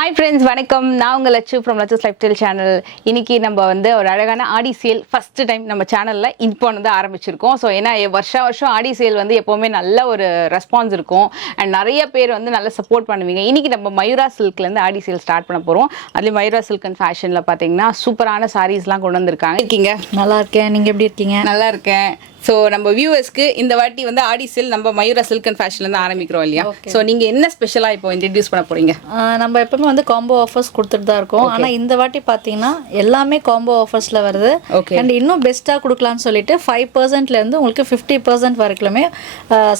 Hi friends, வணக்கம். நான் உங்கள் Lakshu from Lakshu's lifestyle channel. இன்னைக்கு நம்ம வந்து ஒரு அழகான ஆடி சேல் ஃபர்ஸ்ட் டைம் நம்ம சேனலில் இப்போ வந்து ஆரம்பிச்சிருக்கோம். ஸோ ஏன்னா வருஷம் ஆடி சேல் வந்து எப்போவுமே நல்ல ஒரு ரெஸ்பான்ஸ் இருக்கும் அண்ட் நிறைய பேர் வந்து நல்லா சப்போர்ட் பண்ணுவீங்க. இன்னைக்கு நம்ம மயூரா சில்க்லேருந்து ஆடி சேல் ஸ்டார்ட் பண்ண போகிறோம். அதுலேயும் மயூரா சில்க் அண்ட் ஃபேஷனில் பார்த்தீங்கன்னா சூப்பரான சாரீஸ்லாம் கொண்டு வந்திருக்காங்க. இருக்கீங்க? நல்லா இருக்கேன். நீங்கள் எப்படி இருக்கீங்க? நல்லா இருக்கேன். ஸோ நம்ம வியூவர்ஸ்க்கு இந்த வாட்டி வந்து ஆடி சேல் நம்ம மயூரா சில்க் அண்ட் ஃபேஷன்லேருந்து ஆரம்பிக்கிறோம் இல்லையா? ஸோ நீங்கள் என்ன ஸ்பெஷலாக இப்போ இன்ட்ரடியூஸ் பண்ண போகிறீங்க? நம்ம எப்பவுமே வந்து காம்போ ஆஃபர்ஸ் கொடுத்துட்டு தான் இருக்கோம். ஆனால் இந்த வாட்டி பார்த்தீங்கன்னா எல்லாமே காம்போ ஆஃபர்ஸில் வருது. அண்ட் இன்னும் பெஸ்ட்டாக கொடுக்கலான்னு சொல்லிட்டு 5%லேருந்து உங்களுக்கு 50% வரைக்குமே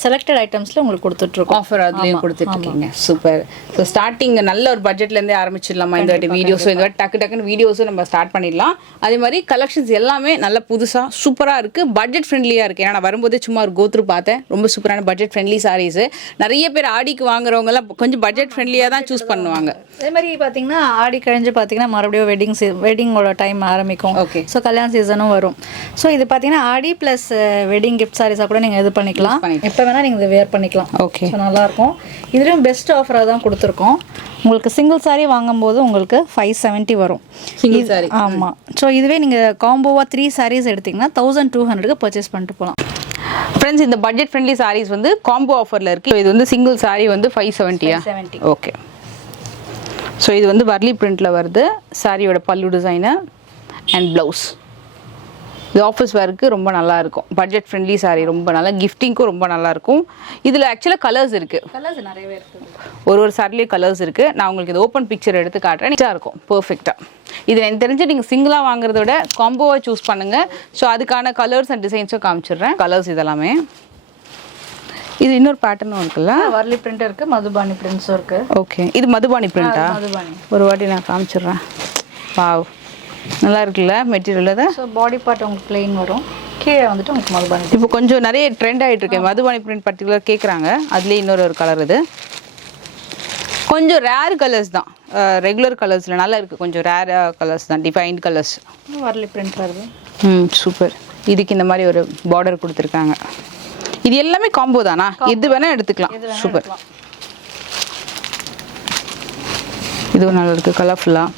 செலக்டட் ஐட்டம்ஸில் உங்களுக்கு கொடுத்துட்ருக்கோம். ஆஃபர் அதுலேயும் கொடுத்துட்ருக்கீங்க. சூப்பர். ஸோ ஸ்டார்டிங் நல்ல ஒரு பட்ஜெட்லேருந்தே ஆரம்பிச்சிடலாமா இந்த வாட்டி வீடியோஸ்? இந்த வாட்டி டக்குன்னு வீடியோஸும் நம்ம ஸ்டார்ட் பண்ணிடலாம். அதே மாதிரி கலெக்ஷன்ஸ் எல்லாமே நல்ல புதுசாக சூப்பராக இருக்குது, பட்ஜெட் ஃப்ரெண்ட்லியாக இருக்குது. ஏன்னா நான் வரும்போது சும்மா ஒரு கோத்ரூ பார்த்தேன், ரொம்ப சூப்பரான பட்ஜெட் ஃப்ரெண்ட்லி சாரீஸ். நிறைய பேர் ஆடிக்கு வாங்குறவங்கலாம் கொஞ்சம் பட்ஜெட் ஃப்ரெண்ட்லியாக தான் சூஸ் பண்ணுவாங்க. அதே மாதிரி பார்த்தீங்கன்னா ஆடி கழிஞ்சு பார்த்தீங்கன்னா மறுபடியும் வெட்டிங்கோட டைம் ஆரம்பிக்கும். ஓகே. ஸோ கல்யாண சீசனும் வரும். ஸோ இது பார்த்தீங்கன்னா ஆடி ப்ளஸ் வெட்டிங் கிஃப்ட் சாரீஸாக கூட நீங்கள் இது பண்ணிக்கலாம். எப்போ வேணால் நீங்கள் இதை வேர் பண்ணிக்கலாம். ஓகே. ஸோ நல்லாயிருக்கும். இதுலேயும் பெஸ்ட் ஆஃபராக தான் கொடுத்துருக்கோம். உங்களுக்கு சிங்கிள் சாரீ வாங்கும்போது உங்களுக்கு 570 வரும். சிங்கிள் சாரீ. ஆமாம். ஸோ இதுவே நீங்கள் காம்போவாக 3 சாரீஸ் எடுத்திங்கன்னா 1200க்கு பர்ச்சேஸ் பண்ணிட்டு போகலாம். ஃப்ரெண்ட்ஸ், இந்த பட்ஜெட் ஃப்ரெண்ட்லி சாரீஸ் வந்து காம்போ ஆஃபரில் இருக்குது. இது வந்து சிங்கிள் சாரீ வந்து 570. ஓகே. ஸோ இது வந்து வர்லி பிரிண்டில் வருது. சாரியோட பல்லு டிசைனு அண்ட் ப்ளவுஸ். இது ஆஃபீஸ் வேருக்கு ரொம்ப நல்லா இருக்கும். பட்ஜெட் ஃப்ரெண்ட்லி சாரீ, ரொம்ப நல்லா கிஃப்டிங்க்கும் ரொம்ப நல்லா இருக்கும். இதில் ஆக்சுவலாக கலர்ஸ் இருக்குது. கலர்ஸ் நிறையவே இருக்குது. ஒரு சாரிலேயும் கலர்ஸ் இருக்குது. நான் உங்களுக்கு இது ஓப்பன் பிக்சர் எடுத்து காட்டுறேன். நீட்டாக இருக்கும், பர்ஃபெக்டாக. இது எனக்கு தெரிஞ்சு நீங்கள் சிங்கிளாக வாங்குறத விட காம்போவாக சூஸ் பண்ணுங்கள். ஸோ அதுக்கான கலர்ஸ் அண்ட் டிசைன்ஸும் காமிச்சிடுறேன். கலர்ஸ் இதெல்லாமே. இது இன்னொரு பேட்டர்னும் இருக்குல்ல, வர்லி பிரிண்ட் இருக்கு, மதுபானி பிரிண்ட்ஸும் இருக்கு. ஓகே. இது மதுபானி பிரிண்டா? மதுபானி. ஒரு வாட்டி நான் காமிச்சிடுறேன். வாவ், நல்லா இருக்குல்ல மெட்டீரியல். அது ஸோ பாடி பார்ட் உங்களுக்கு பிளெயின் வரும், கீழே வந்துட்டு உங்களுக்கு மதுபானி. இப்போ கொஞ்சம் நிறைய ட்ரெண்ட் ஆகிட்டு இருக்கேன் மதுபானி பிரிண்ட் பர்டிகுலர் கேட்குறாங்க. அதுலேயே இன்னொரு கலர். இது கொஞ்சம் ரேர் கலர்ஸ் தான், ரெகுலர் கலர்ஸில் நல்லா இருக்குது. கொஞ்சம் ரேர் கலர்ஸ் தான், டிஃபைன்ட் கலர்ஸ். வர்லி பிரிண்ட் வருது. சூப்பர். இதுக்கு இந்த மாதிரி ஒரு பார்டர் கொடுத்துருக்காங்க. இது எல்லாமே காம்போ தானா? எது வேணால் எடுத்துக்கலாம். சூப்பர். இதுவும் நல்லா இருக்குது, கலர்ஃபுல்லாக.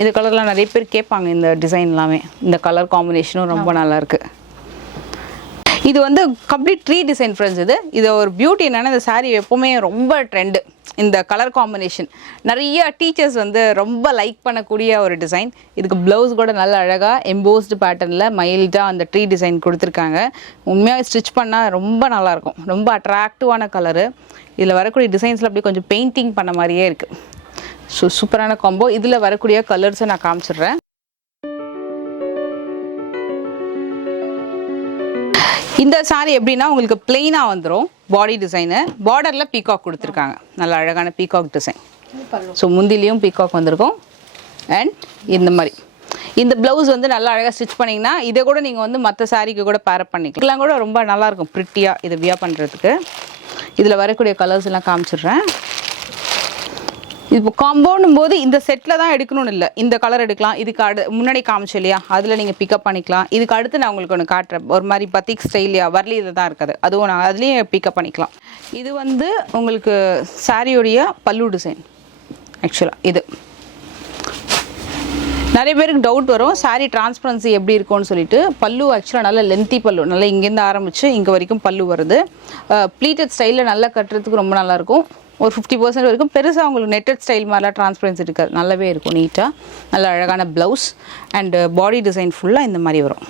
இது கலர்லாம் நிறைய பேர் கேட்பாங்க. இந்த டிசைன் எல்லாமே, இந்த கலர் காம்பினேஷனும் ரொம்ப நல்லாயிருக்கு. இது வந்து கம்ப்ளீட் ட்ரீ டிசைன் ஃப்ரெண்ட்ஸ். இது ஒரு பியூட்டி என்னென்னா, இந்த சாரீ எப்போவுமே ரொம்ப ட்ரெண்டு. இந்த கலர் காம்பினேஷன் நிறைய டீச்சர்ஸ் வந்து ரொம்ப லைக் பண்ணக்கூடிய ஒரு டிசைன். இதுக்கு ப்ளவுஸ் கூட நல்ல அழகாக எம்போஸ்டு பேட்டர்னில் மைல்டாக அந்த ட்ரீ டிசைன் கொடுத்துருக்காங்க. உண்மையாக ஸ்டிச் பண்ணால் ரொம்ப நல்லாயிருக்கும். ரொம்ப அட்ராக்டிவான கலரு. இதில் வரக்கூடிய டிசைன்ஸில் அப்படியே கொஞ்சம் பெயிண்டிங் பண்ண மாதிரியே இருக்குது. ஸோ சூப்பரான காம்போ. இதில் வரக்கூடிய கலர்ஸை நான் காமிச்சிடுறேன். இந்த சாரீ எப்படின்னா உங்களுக்கு பிளெயினாக வந்துடும். பாடி டிசைனு, பார்டரில் பீகாக் கொடுத்துருக்காங்க. நல்ல அழகான பீகாக் டிசைன். ஸோ முந்திலையும் பீகாக் வந்திருக்கும். அண்ட் இந்த மாதிரி இந்த ப்ளவுஸ் வந்து நல்லா அழகாக ஸ்டிச் பண்ணிங்கன்னா இதை கூட நீங்கள் வந்து மற்ற சாரீக்கு கூட பேரப் பண்ணிக்கலாம். இதெல்லாம் கூட ரொம்ப நல்லாயிருக்கும் ப்ரிட்டியாக இது வியா பண்ணுறதுக்கு. இதில் வரக்கூடிய கலர்ஸ் எல்லாம் காமிச்சிடுறேன். இப்போ காம்போன்னும் போது இந்த செட்டில் தான் எடுக்கணும்னு இல்லை, இந்த கலர் எடுக்கலாம். இதுக்கு முன்னாடி காமிச்சு இல்லையா, அதில் நீங்கள் பிக்கப் பண்ணிக்கலாம். இதுக்கு அடுத்து நான் உங்களுக்கு ஒன்று காட்டுறேன். ஒரு மாதிரி பத்திக் ஸ்டைலியா வர்லி இதில் தான் இருக்காது, அதுவும் நான் அதுலேயும் பிக்கப் பண்ணிக்கலாம். இது வந்து உங்களுக்கு சாரியோடைய பல்லு டிசைன். ஆக்சுவலாக இது நிறைய பேருக்கு டவுட் வரும், சாரீ டிரான்ஸ்பரன்சி எப்படி இருக்கும்னு சொல்லிட்டு. பல்லு ஆக்சுவலாக நல்ல லென்த்தி பல்லு, நல்லா இங்கேருந்து ஆரம்பித்து இங்கே வரைக்கும் பல்லு வருது. ப்ளீட்டட் ஸ்டைலில் நல்லா கட்டுறதுக்கு ரொம்ப நல்லாயிருக்கும். ஒரு 50% வரைக்கும் பெருசாக உங்களுக்கு நெட்டட் ஸ்டைல் மாதிரிலாம் டிரான்ஸ்பரன்சி இருக்காது, நல்லாவே இருக்கும் நீட்டாக. நல்ல அழகான ப்ளவுஸ் அண்டு பாடி டிசைன் ஃபுல்லாக இந்த மாதிரி வரும்.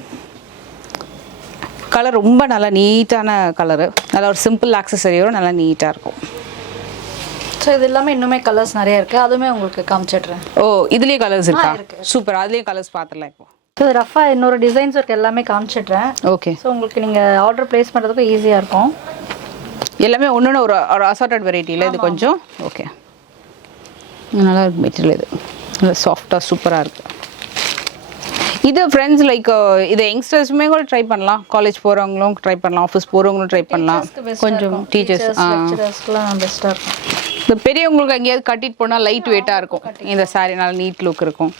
கலர் ரொம்ப நல்லா நீட்டான கலரு, நல்லா ஒரு சிம்பிள் ஆக்சசரியோட நல்லா நீட்டாக இருக்கும். ஸோ இது எல்லாமே இன்னுமே கலர்ஸ் நிறைய இருக்குது, அதுவுமே உங்களுக்கு காமிச்சிடுறேன். ஓ, இதுலேயே கலர்ஸ் இருக்கா? சூப்பர். அதுலேயும் கலர்ஸ் பார்த்துடலாம். இப்போ ஸோ ரஃபாக இன்னொரு டிசைன்ஸ் இருக்குது, எல்லாமே காமிச்சிடுறேன். ஓகே. ஸோ உங்களுக்கு நீங்கள் ஆர்டர் ப்ளேஸ் பண்ணுறதுக்கும் ஈஸியாக இருக்கும். எல்லாமே ஒன்று ஒரு அசார்டட் வெரைட்டியில் இது கொஞ்சம். ஓகே, நல்லா இருக்கு மெட்டீரியல். இது நல்லா சாஃப்டாக சூப்பராக இருக்குது. இது ஃப்ரெண்ட்ஸ் லைக் இது யங்ஸ்டர்ஸுமே கூட ட்ரை பண்ணலாம். காலேஜ் போகிறவங்களும் ட்ரை பண்ணலாம், ஆஃபீஸ் போகிறவங்களும் ட்ரை பண்ணலாம். கொஞ்சம் டீச்சர்ஸ் பெஸ்ட்டாக இருக்கும். இந்த பெரியவங்களுக்கு எங்கேயாவது கட்டிட்டு போனால் லைட் வெயிட்டாக இருக்கும். இந்த சாரீ நல்லா நீட் லுக் இருக்கும்.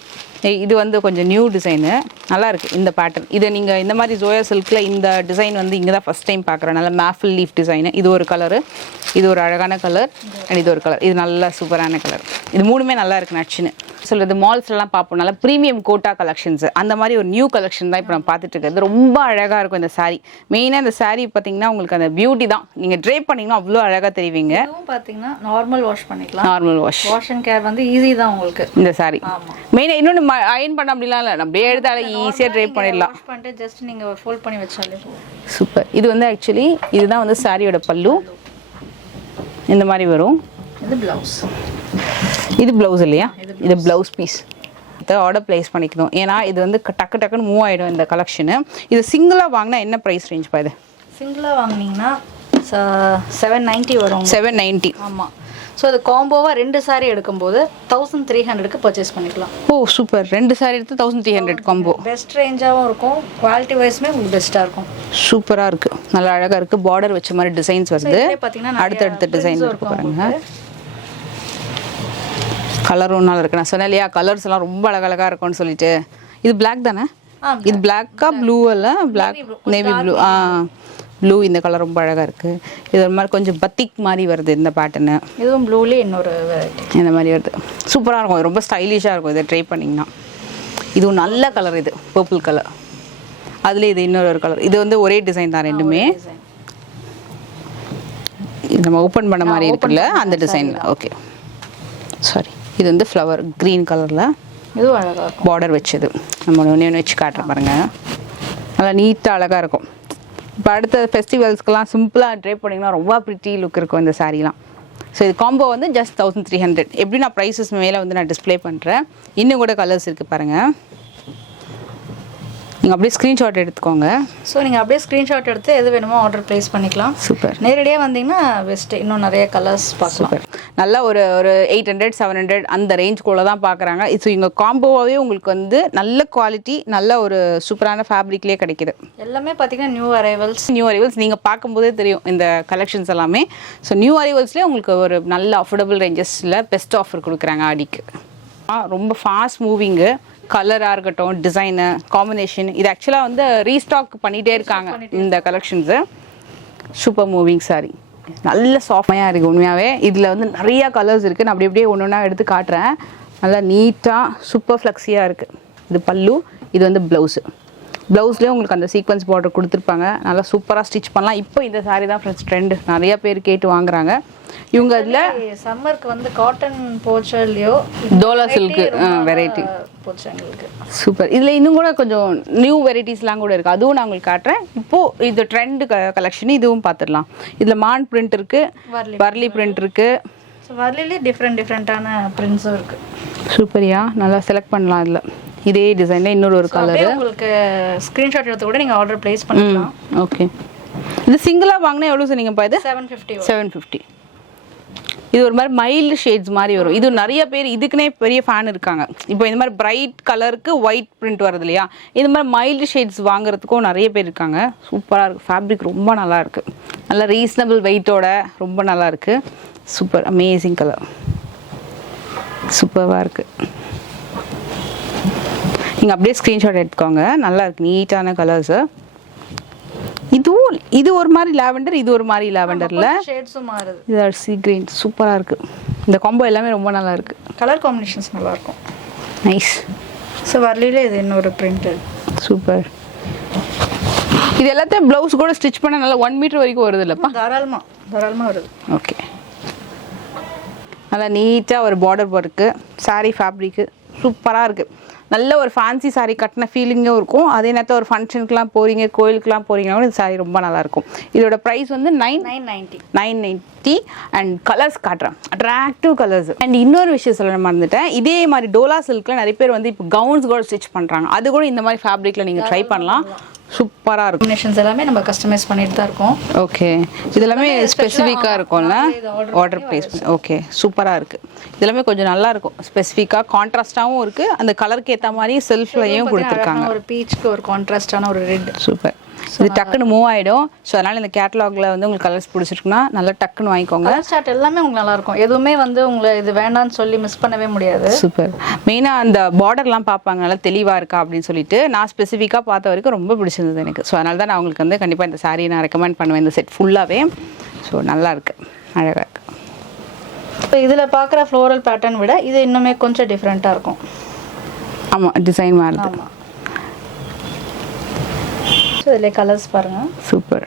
இது வந்து கொஞ்சம் நியூ டிசைனு, நல்லா இருக்குது இந்த பேட்டர்ன். இது நீங்கள் இந்த மாதிரி ஜோயா சில்கில் இந்த டிசைன் வந்து இங்கே தான் ஃபஸ்ட் டைம் பார்க்குறேன். நல்லா மேஃபில் லீஃப் டிசைனு. இது ஒரு கலரு, இது ஒரு அழகான கலர், அண்ட் இது ஒரு கலர். இது நல்ல சூப்பரான கலர். இது மூணுமே நல்லா இருக்குது நச்சுன்னு சொல்கிறது. மால்ஸ்லாம் பார்ப்போம், நல்லா ப்ரீமியம் கோட்டா கலெக்ஷன்ஸ். அந்த மாதிரி ஒரு நியூ கலெக்ஷன் தான் இப்போ நம்ம பார்த்துட்டு இருக்கிறது. ரொம்ப அழகாக இருக்கும் இந்த சாரீ. மெயினாக இந்த சாரீ பார்த்தீங்கன்னா உங்களுக்கு அந்த பியூட்டி தான். நீங்கள் ட்ரேப் பண்ணிங்கன்னா அவ்வளோ அழகாக தெரிவிங்க. பார்த்தீங்கன்னா நார்மல் வாஷ் பண்ணிக்கலாம். நார்மல் வாஷ் அண்ட் கேர் வந்து ஈஸி தான் உங்களுக்கு இந்த சாரீ. மெயினாக இன்னொன்று அயன் பண்ண அப்படிலாம் இல்லை, அப்படியே எடுத்தாலே ஈஸியாக ட்ரை பண்ணிடலாம். பண்ணிட்டு ஜஸ்ட் நீங்கள் ஃபோல்ட் பண்ணி வச்சாலே சூப்பர். இது வந்து ஆக்சுவலி இதுதான் வந்து சாரியோட பல்லு, இந்த மாதிரி வரும். இது ப்ளவுஸ். இது ப்ளவுஸ் இல்லையா? இது ப்ளவுஸ் பீஸ். ஆர்டர் பிளேஸ் பண்ணிக்கணும், ஏன்னா இது வந்து டக்கு டக்குன்னு மூவ் ஆகிடும் இந்த கலெக்ஷனு. இது சிங்கிளாக வாங்கினா என்ன ப்ரைஸ் ரேஞ்ச் பா? இது சிங்கிளாக வாங்கினீங்கன்னா 790 வரும். 790. ஆமாம். ஸோ அது காம்போவாக 2 சாரீ எடுக்கும்போது 1300க்கு பர்ச்சேஸ் பண்ணிக்கலாம். ஓ சூப்பர். 2 சாரீ எடுத்து 1300 காம்போ. பெஸ்ட் ரேஞ்சாகவும் இருக்கும், குவாலிட்டி வைஸ்மே உங்களுக்கு பெஸ்ட்டாக இருக்கும். சூப்பராக இருக்குது, நல்லா அழகாக இருக்குது. பார்டர் வச்ச மாதிரி டிசைன்ஸ் வருது. பார்த்தீங்கன்னா அடுத்தடுத்த டிசைன் இருக்குது பாருங்கள். கலரும் நல்லா இருக்குது. நான் சொன்னேன் இல்லையா, கலர்ஸ் எல்லாம் ரொம்ப அழகழகாக இருக்கும்னு சொல்லிட்டு. இது பிளாக் தானே? இது பிளாக்கா ப்ளூ அல்ல? Black navy blue. ப்ளூ இந்த கலர் ரொம்ப அழகாக இருக்குது. இது ஒரு மாதிரி கொஞ்சம் பத்திக் மாதிரி வருது இந்த பேட்டர்னு. இதுவும் ப்ளூலேயே இன்னொரு வெரைட்டி இந்த மாதிரி வருது. சூப்பராக இருக்கும், ரொம்ப ஸ்டைலிஷாக இருக்கும். இதை ட்ரை பண்ணிங்கன்னா இதுவும் நல்ல கலர். இது பர்பிள் கலர், அதில் இது இன்னொரு கலர். இது வந்து ஒரே டிசைன் தான் ரெண்டுமே. இது நம்ம ஓப்பன் பண்ண மாதிரி இருக்குல்ல அந்த டிசைனில். Okay sorry. இது வந்து ஃப்ளவர் க்ரீன் கலரில், இதுவும் அழகாக இருக்கும். பார்டர் வச்சது. நம்ம ஒன்று வச்சு காட்டுறேன் பாருங்கள். நல்லா நீட்டாக அழகாக இருக்கும். இப்போ அடுத்த ஃபெஸ்டிவல்ஸ்க்கெலாம் சிம்பிளாக ட்ரை பண்ணிங்கன்னா ரொம்ப ப்ரிட்டி லுக் இருக்கும் இந்த சாரீலாம். ஸோ இது காம்போ வந்து ஜஸ்ட் 1300. எப்படி நான் ப்ரைஸஸ் மேலே வந்து நான் டிஸ்பிளே பண்ணுறேன். இன்னும் கூட கலர்ஸ் இருக்குது பாருங்கள். நீங்கள் அப்படியே ஸ்க்ரீன்ஷாட் எடுத்துக்கோங்க. ஸோ நீங்கள் அப்படியே ஸ்க்ரீன்ஷாட் எடுத்து எது வேணுமோ ஆர்டர் ப்ளேஸ் பண்ணிக்கலாம். சூப்பர். நேரடியாக வந்தீங்கன்னா பெஸ்ட்டு, இன்னும் நிறைய கலர்ஸ் பார்க்கலாம். நல்லா ஒரு 800 700 அந்த ரேஞ்சுக்குள்ளே தான் பார்க்குறாங்க. ஸோ இங்கே காம்போவாகவே உங்களுக்கு வந்து நல்ல குவாலிட்டி, நல்ல ஒரு சூப்பரான ஃபேப்ரிக்லேயே கிடைக்கிது. எல்லாமே பார்த்தீங்கன்னா நியூ அரைவல்ஸ் நீங்கள் பார்க்கும்போதே தெரியும் இந்த கலெக்ஷன்ஸ் எல்லாமே. ஸோ நியூ அரைவல்ஸ்லேயே உங்களுக்கு ஒரு நல்ல அஃபோர்டபுள் ரேஞ்சஸில் பெஸ்ட் ஆஃபர் கொடுக்குறாங்க ஆடிக்கு. ரொம்ப ஃபாஸ்ட் மூவிங்கு, கலராக இருக்கட்டும், டிசைனு, காம்பினேஷன். இது ஆக்சுவலாக வந்து ரீஸ்டாக் பண்ணிகிட்டே இருக்காங்க இந்த கலெக்ஷன்ஸு. சூப்பர் மூவிங் சாரி, நல்ல சாஃப்ட்மையாக இருக்குது உண்மையாகவே. இதில் வந்து நிறையா கலர்ஸ் இருக்குது. நான் அப்படி அப்படியே ஒன்று ஒன்றா எடுத்து காட்டுறேன். நல்லா நீட்டாக சூப்பர் ஃப்ளெக்ஸியாக இருக்குது. இது பல்லு, இது வந்து ப்ளவுஸு. ப்ளவுஸ்லேயே உங்களுக்கு அந்த சீக்வன்ஸ் பார்டர் கொடுத்துருப்பாங்க. நல்லா சூப்பராக ஸ்டிச் பண்ணலாம். இப்போ இந்த சாரீ தான் ஃப்ரெண்ட்ஸ் ட்ரெண்டு, நிறையா பேர் கேட்டு வாங்குறாங்க. இவங்க அதில் சம்மருக்கு வந்து காட்டன் போச்சல்லையோ டோலா சில்க்கு வெரைட்டி போச்சங்களுக்கு சூப்பர். இதில் இன்னும் கூட கொஞ்சம் நியூ வெரைட்டிஸ்லாம் கூட இருக்குது, அதுவும் நான் உங்களுக்கு காட்டுறேன். இப்போது இது ட்ரெண்டு கலெக்ஷன், இதுவும் பார்த்துடலாம். இதில் மான் பிரிண்ட் இருக்குது, வர்லி பிரிண்ட் இருக்குது. ஸோ வர்லிலே டிஃப்ரெண்ட்டான பிரிண்ட்ஸும் இருக்குது. சூப்பரியா, நல்லா செலக்ட் பண்ணலாம். இதில் இதே டிசைனில் இன்னொரு ஒரு கலரு. உங்களுக்கு ஸ்க்ரீன்ஷாட் எடுத்து கூட நீங்கள் ஆர்டர் ப்ளேஸ் பண்ணிக்கலாம். ஓகே. இது சிங்கிளாக வாங்கினா எவ்வளோ சொன்னீங்கப்பா? இது 750. இது ஒரு மாதிரி மைல்டு ஷேட்ஸ் மாதிரி வரும். இது நிறைய பேர் இதுக்குன்னே பெரிய ஃபேன் இருக்காங்க. இப்போ இந்த மாதிரி பிரைட் கலருக்கு ஒயிட் பிரிண்ட் வருது இல்லையா, இந்த மாதிரி மைல்டு ஷேட்ஸ் வாங்குறதுக்கும் நிறைய பேர் இருக்காங்க. சூப்பராக இருக்குது, ஃபேப்ரிக் ரொம்ப நல்லா இருக்குது, நல்லா ரீசனபிள் வெயிட்டோட ரொம்ப நல்லா இருக்குது. சூப்பர் அமேசிங் கலர், சூப்பராக இருக்குது. நீங்கள் அப்படியே ஸ்க்ரீன்ஷாட் எடுத்துக்கோங்க. நல்லா இருக்குது, நீட்டான கலர்ஸு. இது ஒரு மாதிரி லாவெண்டர், இது ஒரு மாதிரி லாவெண்டரில் ஷேட்ஸும் மாறுது. இது சி கிரீன் சூப்பராக இருக்குது. இந்த காம்போ எல்லாமே ரொம்ப நல்லா இருக்குது. கலர் காம்பினேஷன்ஸ் நல்லாயிருக்கும். நைஸ். ஸோ வரலியில் இது இன்னொரு பிரிண்ட். சூப்பர். இது எல்லாத்தையும் ப்ளவுஸ் கூட ஸ்டிச் பண்ண நல்லா 1 மீட்டர் வரைக்கும் வருது இல்லைப்பா? தாராளமாக வருது. ஓகே. நல்லா நீட்டாக ஒரு பார்டர் ஒர்க்கு, சாரீ ஃபேப்ரிக்கு சூப்பராக இருக்குது. நல்ல ஒரு ஃபேன்சி சாரீ கட்டின ஃபீலிங்கும் இருக்கும். அதே நேரத்தில் ஒரு ஃபங்க்ஷனுக்குலாம் போகிறீங்க, கோயிலுக்குலாம் போகிறீங்கன்னா இந்த சாரீ ரொம்ப நல்லாயிருக்கும். இதோட ப்ரைஸ் வந்து 990. அண்ட் கலர்ஸ் காட்டுறேன், அட்ராக்டிவ் கலர்ஸ். அண்ட் இன்னொரு விஷயம் சொல்ல மறந்துட்டேன். இதே மாதிரி டோலா சில்கில் நிறைய பேர் வந்து இப்போ கவுன்ஸ் கூட ஸ்டிச் பண்ணுறாங்க. அது கூட இந்த மாதிரி ஃபேப்ரிக்கில் நீங்கள் ட்ரை பண்ணலாம். சூப்பராக இருக்கும். காம்பினேஷன்ஸ் எல்லாமே நம்ம கஸ்டமைஸ் பண்ணிட்டு தான் இருக்கோம். ஓகே. இதெல்லாமே ஸ்பெசிஃபிக்காக இருக்கும்ல, ஆர்டர் ப்ளேஸ் பண்ணி. ஓகே, சூப்பராக இருக்குது. இதெல்லாமே கொஞ்சம் நல்லா இருக்கும், ஸ்பெசிஃபிக்காக கான்ட்ராஸ்டாகவும் இருக்குது. அந்த கலருக்கு ஏற்ற மாதிரி செல்ஃப்லையும் கொடுத்துருக்காங்க. ஒரு பீச்சுக்கு ஒரு கான்ட்ராஸ்டான ஒரு ரெட். சூப்பர். இது டக்குன்னு மூவ் ஆகிடும். ஸோ அதனால் இந்த கேட்டலாகில் வந்து உங்களுக்கு கலர்ஸ் பிடிச்சிருக்குன்னா நல்லா டக்குன்னு வாங்கிக்கோங்க. கலர் சார்ட் எல்லாமே உங்களுக்கு நல்லாயிருக்கும். எதுவுமே வந்து உங்களை இது வேண்டாம்னு சொல்லி மிஸ் பண்ணவே முடியாது. சூப்பர். மெயினாக அந்த பார்டர்லாம் பார்ப்பாங்க நல்லா தெளிவாக இருக்கா அப்படின்னு சொல்லிட்டு நான் ஸ்பெசிஃபிக்காக பார்த்த வரைக்கும் ரொம்ப பிடிச்சிருந்தது எனக்கு. ஸோ அதனால தான் நான் உங்களுக்கு வந்து கண்டிப்பாக இந்த சாரீ நான் ரெக்கமெண்ட் பண்ணுவேன், இந்த செட் ஃபுல்லாகவே. ஸோ நல்லாயிருக்கு, அழகாக இருக்குது. இப்போ இதில் பார்க்குற ஃப்ளோரல் பேட்டர்ன் விட இது இன்னுமே கொஞ்சம் டிஃப்ரெண்ட்டாக இருக்கும். ஆமாம், டிசைன் மாறுது. ஆமாம். ஸோ இதில் கலர்ஸ் பாருங்கள். சூப்பர்.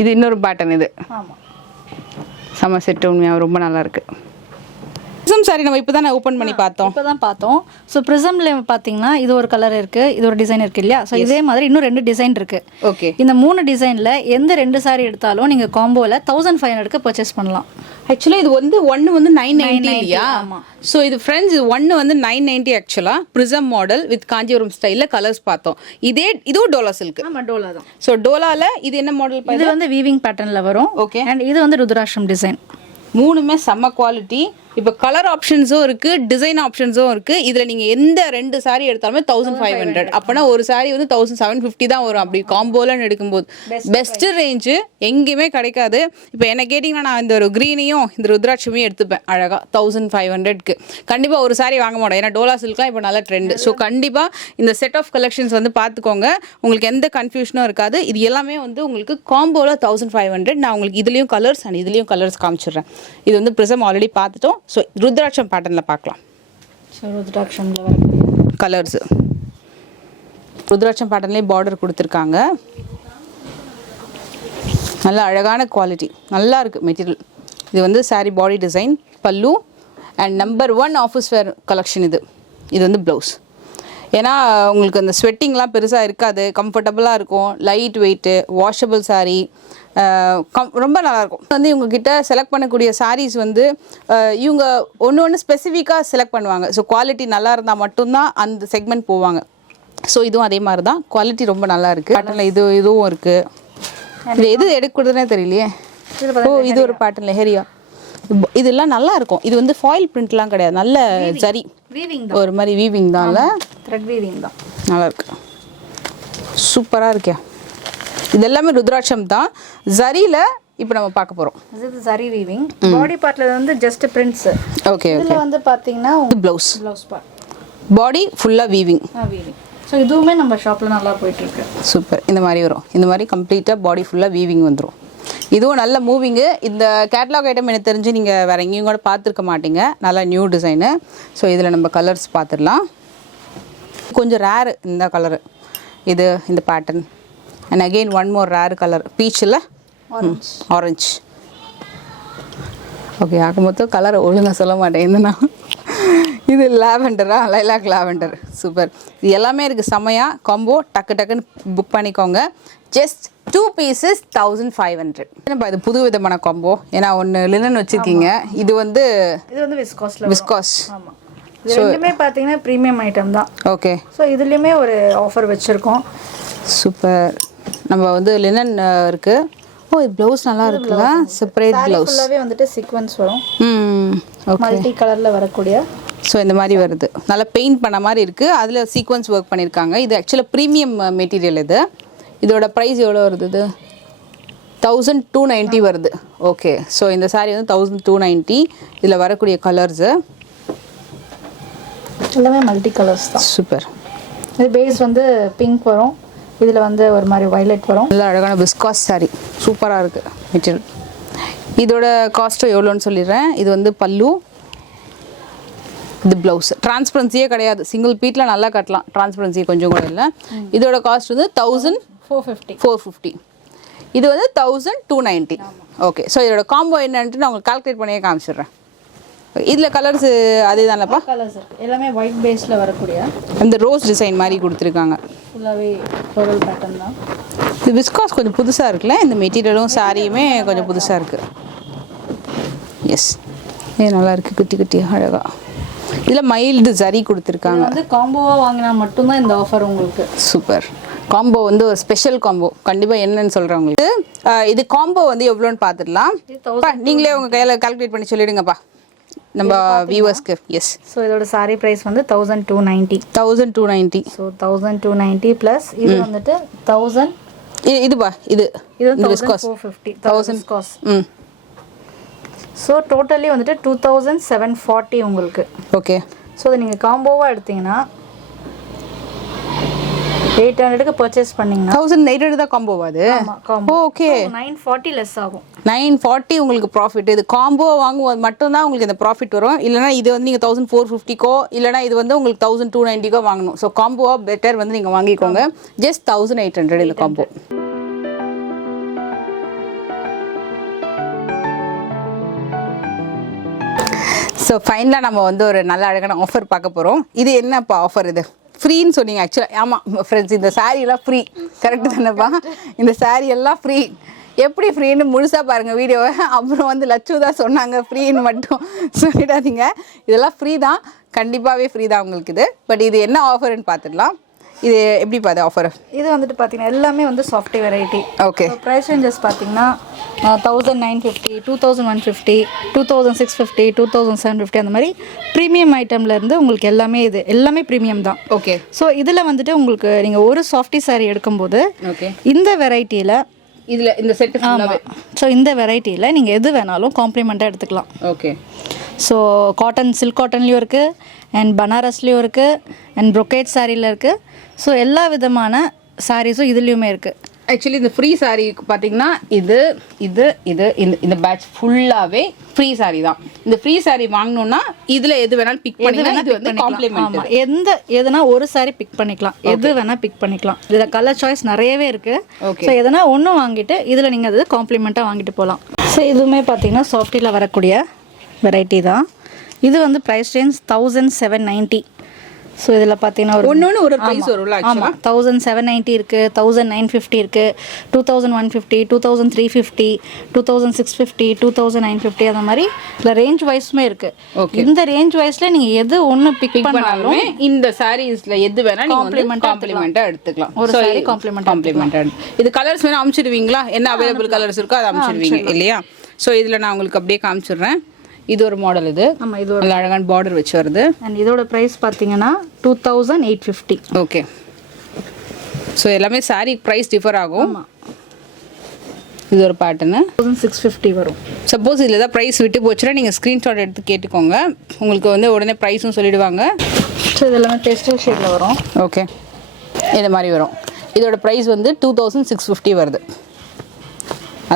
இது இன்னொரு பேட்டர்ன். இது ஆமாம், செம்ம செட். உண்மையாக ரொம்ப நல்லாயிருக்கு. ப்ரிசம் சாரி நம்ம இப்போ தான் ஓப்பன் பண்ணி பார்த்தோம். ஸோ ப்ரிசம்ல பார்த்தீங்கன்னா இது ஒரு கலர் இருக்குது, இது ஒரு டிசைன் இருக்குது இல்லையா? ஸோ இதே மாதிரி இன்னும் 2 டிசைன் இருக்குது. ஓகே. இந்த 3 டிசைனில் எந்த 2 சாரி எடுத்தாலும் நீங்கள் காம்போவில் 1500க்கு பர்ச்சேஸ் பண்ணலாம். ஆக்சுவலாக இது வந்து ஒன்று வந்து 990 இல்லையா? ஸோ இது ஃப்ரெண்ட்ஸ், இது ஒன்று வந்து 990 ஆக்சுவலாக. ப்ரிசம் மாடல் வித் காஞ்சிபுரம் ஸ்டைலில் கலர்ஸ் பார்த்தோம். இதுவும் டோலா சில்க். ஆமாம், டோலா தான். ஸோ டோலாவில் இது என்ன மாடல்? இது வந்து வீவிங் பேட்டர்னில் வரும். ஓகே. அண்ட் இது வந்து ருத்ராட்சம் டிசைன். மூணுமே செம்ம குவாலிட்டி. இப்போ கலர் ஆப்ஷன்ஸும் இருக்குது, டிசைன் ஆப்ஷன்ஸும் இருக்குது. இதில் நீங்கள் எந்த 2 சாரீ எடுத்தாலுமே 1500. அப்போனா ஒரு சாரீ வந்து 1750 தான் வரும். அப்படி காம்போலன்னு எடுக்கும்போது பெஸ்ட்டு ரேஞ்சு எங்கேயுமே கிடைக்காது. இப்போ என்ன கேட்டிங்கன்னா நான் இந்த ஒரு க்ரீனையும் இந்த ருத்ராட்சமையும் எடுத்துப்பேன் அழகாக 1500க்கு. கண்டிப்பாக ஒரு சாரீ வாங்க மாட்டோம், ஏன்னா டோலா சில்க்லாம் இப்போ நல்ல ட்ரெண்டு. ஸோ கண்டிப்பாக இந்த செட் ஆஃப் கலெக்ஷன்ஸ் வந்து பார்த்துக்கோங்க, உங்களுக்கு எந்த கன்ஃபியூஷனும் இருக்காது. இது எல்லாமே வந்து உங்களுக்கு காம்போவில் 1500. நான் உங்களுக்கு இதுலேயும் கலர்ஸ் அண்ட் இதுலேயும் கலர்ஸ் காமிச்சிடுறேன். இது வந்து ப்ரிசம் ஆல்ரெடி பார்த்துட்டோம். ஸோ ருத்ராட்சம் பேட்டர்னில் பார்க்கலாம். ஸோ ருத்ராட்சமில் வரக்கூடிய கலர்ஸு ருத்ராட்சம் பேட்டர்ன்லேயே பார்டர் கொடுத்துருக்காங்க. நல்ல அழகான குவாலிட்டி, நல்லா இருக்குது மெட்டீரியல். இது வந்து சாரீ பாடி டிசைன், பல்லு and number 1 office wear collection. இது வந்து ப்ளவுஸ். ஏன்னா உங்களுக்கு அந்த ஸ்வெட்டிங்லாம் பெருசாக இருக்காது, கம்ஃபர்டபுளாக இருக்கும், லைட் வெயிட்டு, வாஷபிள் சாரீ, ரொம்ப நல்லாயிருக்கும். வந்து இவங்கக்கிட்ட செலக்ட் பண்ணக்கூடிய சாரீஸ் வந்து இவங்க ஒன்று ஸ்பெசிஃபிக்காக செலக்ட் பண்ணுவாங்க. ஸோ குவாலிட்டி நல்லா இருந்தால் மட்டும்தான் அந்த செக்மெண்ட் போவாங்க. ஸோ இதுவும் அதே மாதிரி தான், குவாலிட்டி ரொம்ப நல்லா இருக்குது. பேட்டர்னில் இதுவும் இருக்குது. இது எது எடுக்கிறதுனே தெரியலையே. ஓ, இது ஒரு பேட்டர்ன் லெஹரியா. இதெல்லாம் நல்லா இருக்கும். இது வந்து ஃபாயில் பிரிண்ட்லாம் கிடையாது, நல்ல ஜரி ஒரு மாதிரி வீவிங் தான், இல்லை த்ரெட் வீவிங் தான். நல்லா இருக்கு, சூப்பராக இருக்கே. இது எல்லாமே ருத்ராட்சம் தான். ஜரியில் இப்போ நம்ம பார்க்க போகிறோம். இது ஜரி வீவிங். பாடி பார்ட்டில் வந்து ஜஸ்ட் பிரிண்ட்ஸ். ஓகே. இதில் வந்து பார்த்தீங்கன்னா ப்ளவுஸ் பார்ட், பாடி ஃபுல்லாக வீவிங். வீவிங். ஸோ இதுவுமே நம்ம ஷாப்பில் நல்லா போயிட்டுருக்கு. சூப்பர். இந்த மாதிரி வரும், இந்த மாதிரி கம்ப்ளீட்டாக பாடி ஃபுல்லாக வீவிங் வந்துடும். இதுவும் நல்ல மூவிங்கு. இந்த கேட்லாக் ஐட்டம் எனக்கு தெரிஞ்சு நீங்கள் வேறு எங்கேயும் கூட பார்த்துருக்க மாட்டீங்க, நல்லா நியூ டிசைனு. ஸோ இதில் நம்ம கலர்ஸ் பார்த்துடலாம். கொஞ்சம் ரேரு இந்த கலரு, இது இந்த pattern. And again one more rare colour, பீச்சில் ஆரஞ்ச். ஓகே, ஆக மொத்தம் கலர் ஒழுங்காக சொல்ல மாட்டேன். இது லாவெண்டரா, லைலாக் லாவெண்டர். சூப்பர். இது எல்லாமே இருக்குது செம்மையாக. காம்போ டக்குன்னு புக் பண்ணிக்கோங்க. Just 2 pieces 1500. என்னப்பா இது புது விதமான காம்போ, ஏன்னா ஒன்று லினன் வச்சுருக்கீங்க, இது வந்து விஸ்காஸ். ஆமாம், இது ரெண்டுமே பார்த்தீங்கன்னா ப்ரீமியம் ஐட்டம் தான். ஓகே. ஸோ இதுலேயுமே ஒரு ஆஃபர் வச்சுருக்கோம். சூப்பர். நம்ம வந்து லினன் இருக்குது. ஓ, இது ப்ளவுஸ் நல்லா இருக்குல்ல, செப்பரேட் ப்ளவுஸ். ஃபுல்லாகவே வந்துட்டு சீக்வென்ஸ் வரும். ஓகே. மல்டி கலரில் வரக்கூடிய. ஸோ இந்த மாதிரி வருது, நல்லா பெயிண்ட் பண்ண மாதிரி இருக்குது, அதில் சீக்வென்ஸ் ஒர்க் பண்ணியிருக்காங்க. இது ஆக்சுவலாக ப்ரீமியம் மெட்டீரியல். இதோட ப்ரைஸ் எவ்வளோ வருது? இது 1290 வருது. ஓகே. ஸோ இந்த சாரீ வந்து 1290. இதில் வரக்கூடிய கலர்ஸு எல்லாமே மல்டி கலர்ஸ் தான். சூப்பர். இது பேஸ் வந்து பிங்க் வரும், இதில் வந்து ஒரு மாதிரி வயலட் வரும். நல்ல அழகான விஸ்காஸ் சாரீ, சூப்பராக இருக்குது மெட்டீரியல். இதோட காஸ்ட்டும் எவ்வளோன்னு சொல்லிடுறேன். இது வந்து பல்லு, இது ப்ளவுஸ். டிரான்ஸ்பரன்சியே கிடையாது, சிங்கிள் பீட்டில் நல்லா கட்டலாம், டிரான்ஸ்பரன்சி கொஞ்சம் கூட இல்லை. இதோட காஸ்ட் வந்து 1450. இது வந்து 1290. ஓகே. ஸோ இதோட காம்போ என்னன்ட்டு நான் உங்களுக்கு கால்குலேட் பண்ணியே காமிச்சிடுறேன். இதில் கலர்ஸ் அதே தானேப்பா? கலர்ஸ் எல்லாமே ஒயிட் பேஸில் வரக்கூடிய இந்த ரோஸ் டிசைன் மாதிரி கொடுத்துருக்காங்க. ஃபுல்லாகவே ஃப்ளோரல் பேட்டர்ன் தான். இது விஸ்காஸ் கொஞ்சம் புதுசாக இருக்குல்ல, இந்த மெட்டீரியலும் சாரியுமே கொஞ்சம் புதுசாக இருக்குது. எஸ், நல்லா இருக்குது, குட்டி குட்டி அழகாக. இதில் மைல்டு ஜரி கொடுத்துருக்காங்க. வந்து காம்போவாக வாங்கினா மட்டும்தான் இந்த ஆஃபர் உங்களுக்கு. சூப்பர். காம்போ வந்து ஒரு ஸ்பெஷல் காம்போ, கண்டிப்பாக என்னன்னு சொல்கிறேன் உங்களுக்கு. இது காம்போ வந்து எவ்வளோன்னு பார்த்துடலாம். நீங்களே உங்கள் கையில் கால்குலேட் பண்ணி சொல்லிவிடுங்கப்பா. நம்ம வியூவர்ஸ்க்கு. எஸ். ஸோ இதோட சாரி ப்ரைஸ் வந்து 1290. 1290. ஸோ 1290 ப்ளஸ் இது வந்துட்டு 1000. இதுவா இது 1450. 1000 காஸ்ட். ஸோ டோட்டலி வந்துட்டு 2740 உங்களுக்கு. ஓகே. ஸோ அதை நீங்கள் காம்போவாக எடுத்தீங்கன்னா 800க்கு பர்ச்சேஸ் பண்ணீங்கன்னா 1800 தான் காம்போவா அது? ஓகே. 940 லெஸ் ஆகும். 940 உங்களுக்கு ப்ராஃபிட். இது காம்போ வாங்கும்போது மட்டும்தான் உங்களுக்கு இந்த ப்ராஃபிட் வரும். இல்லைனா இது வந்து நீங்கள் 1450கோ இல்லைனா இது வந்து உங்களுக்கு 1290கோ வாங்கணும். ஸோ காம்போவா பெட்டர் வந்து நீங்கள் வாங்கிக்கோங்க. ஜஸ்ட் 1800 இந்த காம்போ. ஸோ ஃபைனலாக நம்ம வந்து ஒரு நல்ல அழகான ஆஃபர் பார்க்க போகிறோம். இது என்னப்பா ஆஃபர்? இது ஃப்ரீன்னு சொன்னீங்க ஆக்சுவலாக. ஆமாம் ஃப்ரெண்ட்ஸ், இந்த சாரீலாம் ஃப்ரீ. கரெக்டு தானேப்பா? இந்த சாரீ எல்லாம் ஃப்ரீ. எப்படி ஃப்ரீன்னு முழுசாக பாருங்கள் வீடியோவை. அப்புறம் வந்து லட்சு தான் சொன்னாங்க ஃப்ரீன்னு மட்டும் சொல்லிடாதீங்க. இதெல்லாம் ஃப்ரீ தான், கண்டிப்பாகவே ஃப்ரீ தான் உங்களுக்கு இது. பட் இது என்ன ஆஃபர்னு பார்த்துடலாம். இது எப்படி பார்த்து ஆஃபர்? இது வந்துட்டு பார்த்தீங்கன்னா எல்லாமே வந்து soft variety. Okay. Price ranges பார்த்தீங்கன்னா 1950, 2150, 2650, 2750 அந்த மாதிரி ப்ரீமியம் ஐட்டம்லேருந்து உங்களுக்கு எல்லாமே ப்ரீமியம் தான். ஓகே. ஸோ இதில் வந்துட்டு உங்களுக்கு நீங்கள் ஒரு சாஃப்டி சாரீ எடுக்கும்போது ஓகே இந்த வெரைட்டியில் இந்த செட்டு ஃபுல்லாகவே. ஸோ இந்த வெரைட்டியில் நீங்கள் எது வேணாலும் காம்ப்ளிமெண்ட்டாக எடுத்துக்கலாம். ஓகே. ஸோ காட்டன், சில்க் காட்டன்லேயும் இருக்குது, அண்ட் பனாரஸ்லேயும் இருக்குது, அண்ட் ப்ரொக்கேட் சாரியில் இருக்குது. ஸோ எல்லா விதமான சாரீஸும் இதுலேயுமே இருக்குது. ஆக்சுவலி இந்த ஃப்ரீ சாரீ பார்த்தீங்கன்னா இந்த பேட்ச் ஃபுல்லாகவே ஃப்ரீ சாரீ தான். இந்த ஃப்ரீ சாரீ வாங்கணும்னா இதில் எது வேணாலும் பிக் பண்ணிக்கலாம். இது வந்து காம்ப்ளிமெண்ட். ஆமாம், எதுனா ஒரு சாரீ பிக் பண்ணிக்கலாம், எது வேணால் பிக் பண்ணிக்கலாம். இதில் கலர் சாய்ஸ் நிறையவே இருக்குது. ஓகே. ஸோ எதனா ஒன்று வாங்கிட்டு இதில் நீங்கள் அது காம்ப்ளிமெண்ட்டாக வாங்கிட்டு போகலாம். ஸோ இதுவுமே பார்த்தீங்கன்னா சாஃப்டியில் வரக்கூடிய வெரைட்டி தான். இது வந்து ப்ரைஸ் ரேஞ்ச் 1790. ஸோ இதில் பார்த்தீங்கன்னா ஒரு ப்ரைஸ் வரும்ல. ஆமாம், 1790 இருக்குது, 1950 இருக்குது, 2150, 2350, 2650, 2950 அந்த மாதிரி இல்லை ரேஞ்ச் வைஸுமே இருக்குது. இந்த ரேஞ்ச் வைஸில் நீங்கள் எது ஒன்று பிக் பண்ணாலும் இந்த சாரீஸில் எது வேணால் காம்ப்ளிமெண்ட்டாக எடுத்துக்கலாம். ஒரு சாரி காம்ப்ளிமெண்ட்டாக. இது கலர்ஸ் வேணால் அனுப்பிச்சிடுவீங்களா? என்ன அவைலபிள் கலர்ஸ் இருக்கோ அதை அனுப்பிச்சிடுவீங்க இல்லையா? ஸோ இதில் நான் உங்களுக்கு அப்படியே காமிச்சிடுறேன். இது ஒரு மாடல். இது ஆமாம், இது ஒரு நல்ல அழகான பார்டர் வச்சு வருது. அண்ட் இதோட ப்ரைஸ் பார்த்தீங்கன்னா 2850. ஓகே. ஸோ எல்லாமே சாரீ ப்ரைஸ் டிஃபர் ஆகும். இது ஒரு பேட்டர்னு 1650 வரும். சப்போஸ் இதில் ஏதாவது ப்ரைஸ் விட்டு போச்சுன்னா நீங்கள் ஸ்க்ரீன்ஷாட் எடுத்து கேட்டுக்கோங்க. உங்களுக்கு வந்து உடனே ப்ரைஸும் சொல்லிடுவாங்க. ஸோ இது எல்லாமே பேஸ்டல் ஷேடில் வரும். ஓகே. இது மாதிரி வரும். இதோட ப்ரைஸ் வந்து 2650 வருது.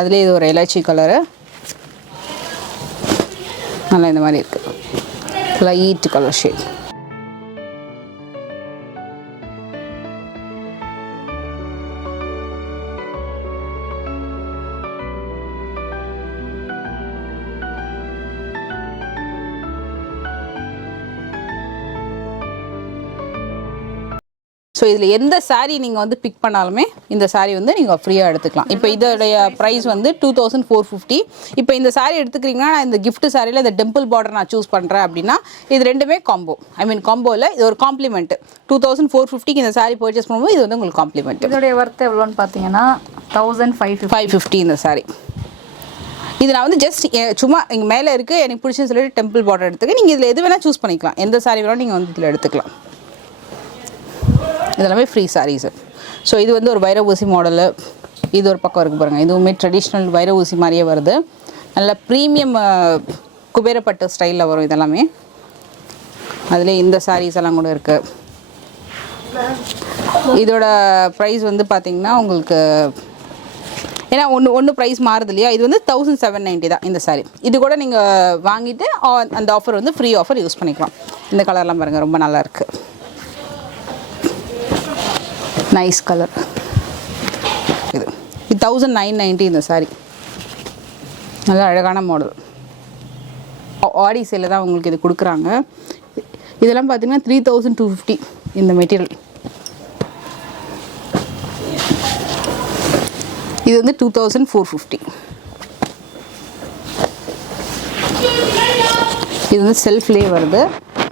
அதுலேயே இது ஒரு எலாச்சி கலரு, நல்லா இந்த மாதிரி இருக்குது, லைட் கலர் ஷேட். ஸோ இதில் எந்த சாரீ நீங்கள் வந்து பிக் பண்ணாலுமே இந்த சாரீ வந்து நீங்கள் ஃப்ரீயாக எடுத்துக்கலாம். இப்போ இதோடைய ப்ரைஸ் வந்து 2450. இப்போ இந்த சாரீ எடுத்துக்கிறீங்கன்னா நான் இந்த கிஃப்ட் சாரியில் இந்த டெம்பிள் பார்டர் நான் சூஸ் பண்ணுறேன் அப்படின்னா இது ரெண்டுமே காம்போ. காம்போவில் இது ஒரு காம்ப்ளிமெண்ட். 2450க்கு இந்த சாரீ பர்ச்சேஸ் பண்ணும்போது இது வந்து உங்களுக்கு காம்ப்ளிமெண்ட். இதோடைய ஒர்த் எவ்வளோன்னு பார்த்தீங்கன்னா 1550 இந்த சாரீ. இது நான் வந்து ஜஸ்ட் சும்மா இங்கே மேலே இருக்குது எனக்கு பிடிச்சன்னு சொல்லிட்டு டெம்பிள் பார்டர் எடுத்துக்க. நீங்கள் இதில் எது வேணால் சூஸ் பண்ணிக்கலாம். எந்த சாரீ வேணாலும் நீங்கள் வந்து இதில் எடுத்துக்கலாம். இதெல்லாமே ஃப்ரீ சாரீஸு. ஸோ இது வந்து ஒரு வைர ஊசி மாடலு. இது ஒரு பக்கம் இருக்குது பாருங்கள். இதுவுமே ட்ரெடிஷ்னல் வைர ஊசி மாதிரியே வருது. நல்ல ப்ரீமியம் குபேரப்பட்டு ஸ்டைலில் வரும் இதெல்லாமே. அதில் இந்த சாரீஸ் எல்லாம் கூட இருக்குது. இதோட ப்ரைஸ் வந்து பார்த்திங்கன்னா உங்களுக்கு ஏன்னா ஒன்று ப்ரைஸ் மாறுது இல்லையா? இது வந்து 1790 தான் இந்த சாரீ. இது கூட நீங்கள் வாங்கிட்டு அந்த ஆஃபர் வந்து ஃப்ரீ ஆஃபர் யூஸ் பண்ணிக்கலாம். இந்த கலர்லாம் பாருங்கள், ரொம்ப நல்லா இருக்குது. Nice colour. இது 1990 இந்த சாரீ. நல்ல அழகான மாடல். ஆடி சேலில் தான் உங்களுக்கு இது கொடுக்குறாங்க. இதெல்லாம் பார்த்தீங்கன்னா 3250 இந்த மெட்டீரியல். இது வந்து 2450. இது வந்து செல்ஃப்லேயே வருது.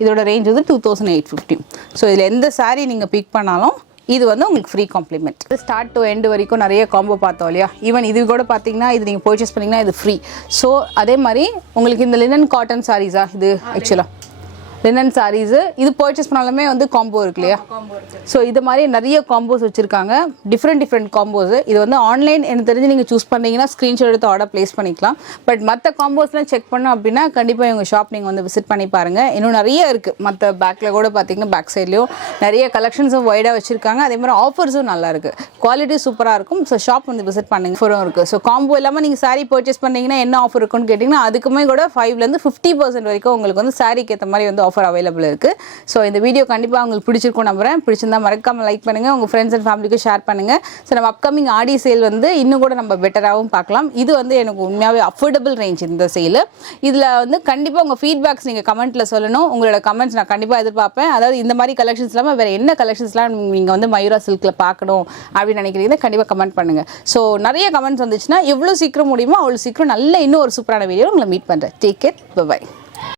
இதோட ரேஞ்ச் வந்து 2850. ஸோ இதில் எந்த சாரீ நீங்கள் பிக் பண்ணாலும் இது வந்து உங்களுக்கு free compliment. Start to end வரைக்கும் நிறைய காம்போ பார்த்தோம் இல்லையா, ஈவன் இது கூட பார்த்தீங்கன்னா இது நீங்கள் பர்ச்சேஸ் பண்ணிங்கன்னா இது ஃப்ரீ. ஸோ அதே மாதிரி உங்களுக்கு இந்த லினன் காட்டன் சாரீஸா, இது ஆக்சுவலாக லினன் சாரீஸு இது பர்ச்சேஸ் பண்ணாலுமே வந்து காம்போ இருக்கு இல்லையா. ஸோ இது மாதிரி நிறைய காம்போஸ் வச்சுருக்காங்க, டிஃப்ரெண்ட் காம்போஸு. இது வந்து ஆன்லைன் எனக்கு தெரிஞ்சு நீங்கள் சூஸ் பண்ணிங்கன்னா ஸ்க்ரீன்ஷாட் எடுத்து ஆர்டர் ப்ளேஸ் பண்ணிக்கலாம். பட் மற்ற காம்போஸ்லாம் செக் பண்ணோம் அப்படின்னா கண்டிப்பாக இவங்க ஷாப் நீங்கள் வந்து விசிட் பண்ணி பாருங்கள். இன்னும் நிறைய இருக்குது. மற்ற பேக்கில் கூட பார்த்தீங்கன்னா பேக் சைட்லேயும் நிறைய கலெக்ஷன்ஸும் வைடாக வச்சுருக்காங்க. அதே மாதிரி ஆஃபர்ஸும் நல்லா இருக்குது, குவாலிட்டி சூப்பராக இருக்கும். ஸோ ஷாப் வந்து விசிட் பண்ணுங்க. ஆஃபரும் இருக்குது. ஸோ காம்போ இல்லாமல் நீங்கள் சாரீ பர்ச்சேஸ் பண்ணிங்கன்னா என்ன ஆஃபர் இருக்குன்னு கேட்டிங்கன்னா அதுக்குமே கூட 5% 50% வரைக்கும் உங்களுக்கு வந்து சாரீக்கு ஏற்ற மாதிரி வந்து ஆஃபர் அவைலபிள் இருக்குது. ஸோ இந்த வீடியோ கண்டிப்பாக உங்களுக்கு பிடிச்சிருக்கும் நம்புறேன். பிடிச்சிருந்தா மறக்காமல் லைக் பண்ணுங்கள், உங்கள் ஃப்ரெண்ட்ஸ் அண்ட் ஃபேமிலிக்கு ஷேர் பண்ணுங்கள். ஸோ நம்ம அப்கமிங் ஆடி சேல் வந்து இன்னும் கூட நம்ம பெட்டராகவும் பார்க்கலாம். இது வந்து எனக்கு உண்மையாகவே அஃபோர்டபுள் ரேஞ்ச் இந்த சேல். இதில் வந்து கண்டிப்பாக உங்கள் ஃபீட்பேக்ஸ் நீங்கள் கமெண்ட்டில் சொல்லணும். உங்களோட கமெண்ட்ஸ் நான் கண்டிப்பாக எதிர்பார்ப்பேன். அதாவது இந்த மாதிரி கலெக்ஷன்ஸ் இல்லாமல் வேறு என்ன கலெக்ஷன்ஸ்லாம் நீங்கள் வந்து மயூரா சில்கில் பார்க்கணும் அப்படின்னு நினைக்கிறீங்கன்னா கண்டிப்பாக கமெண்ட் பண்ணுங்கள். ஸோ நிறைய கமெண்ட்ஸ் வந்துச்சுன்னா எவ்வளோ சீக்கிரம் முடியுமோ அவ்வளோ சீக்கிரம் நல்ல இன்னும் ஒரு சூப்பரான வீடியோ உங்களை மீட் பண்ணுறேன். Take care, by.